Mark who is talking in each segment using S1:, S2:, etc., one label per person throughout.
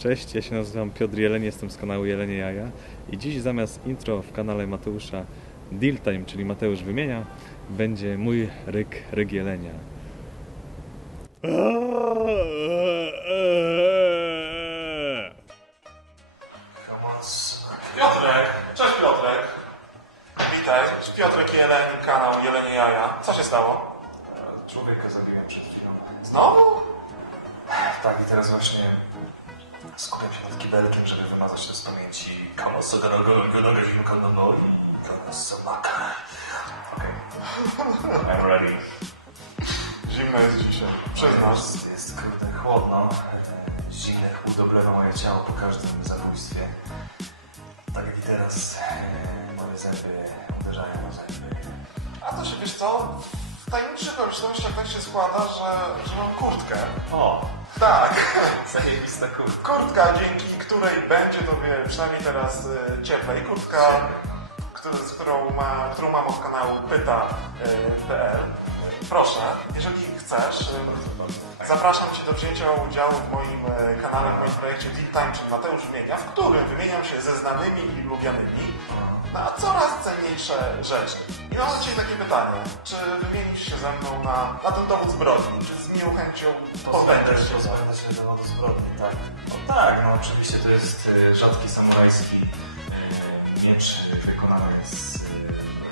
S1: Cześć, ja się nazywam Piotr Jeleń, jestem z kanału Jelenie Jaja i dziś zamiast intro w kanale Mateusza Deal Time, czyli Mateusz wymienia, będzie mój ryk, ryk Jelenia.
S2: Piotrek, cześć Piotrek. Witaj, Piotrek Jeleń, kanał Jelenie Jaja. Co się stało?
S3: Człowieka zabiłem przed chwilą.
S2: Znowu?
S3: Tak, i teraz właśnie skupiam się nad kibelkiem, żeby wymazać to z pamięci Konoso Gonogozim Konobo i Konoso Maka. Okej. I'm ready.
S2: Zimno jest dzisiaj, przyznasz.
S3: Jest, jest kurde chłodno. Zimne chłód oblewa moje ciało po każdym zabójstwie. Tak i teraz moje zęby uderzają o zęby.
S2: A to się wiesz co? W tajemniczych okolicznościach tak się składa, że, że mam kurtkę.
S3: O! Kurwa.
S2: kurtka, dzięki której będzie tobie przynajmniej teraz y, cieplej. Kurtka, który, z którą, ma, którą mam od kanału pyta.pl. Proszę, jeżeli chcesz, y, zapraszam Cię do wzięcia udziału w moim e, kanale, w moim projekcie Deep Time, czyli Mateusz Wymienia, w którym wymieniam się ze znanymi i lubianymi na coraz cenniejsze rzeczy. I mam Ciebie takie pytanie, czy wymienisz się ze mną na, na ten dowód zbrodni, czy z miłą chęcią pozbędziesz się
S3: Pozbędę się dowodu zbrodni, tak. No tak, no oczywiście to jest y, rzadki samurajski y, miecz wykonany z y,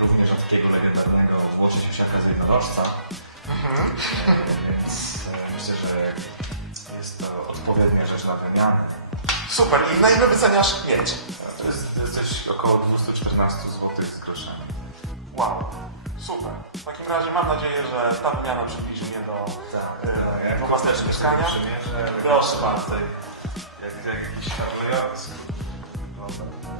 S3: równie rzadkiego, legendarnego włosie siusiaka z jednorożca.
S2: Mhm.
S3: Y, Więc myślę, że jest to odpowiednia rzecz na wymianę.
S2: Super, i na ile wyceniasz mieć?
S3: To jest, to jest coś około 214 zł groszami.
S2: Wow, super. W takim razie mam nadzieję, że ta wymiana przybliży mnie do, e, do własnego mieszkania. Proszę bardzo.
S3: Jak, jak jakiś karlojący.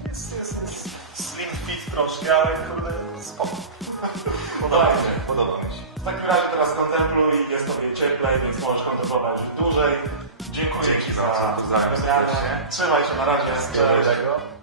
S3: Jest, jest, jest slim fit troszkę, ale kurde, spoko. Podoba mi się, podoba mi się.
S2: W takim razie teraz kontempluj, jest tobie cieplej, więc możesz kontemplować dłużej. Dziękuję
S3: Dzięki
S2: za
S3: serdecznie.
S2: Trzymaj się na razie. Cześć.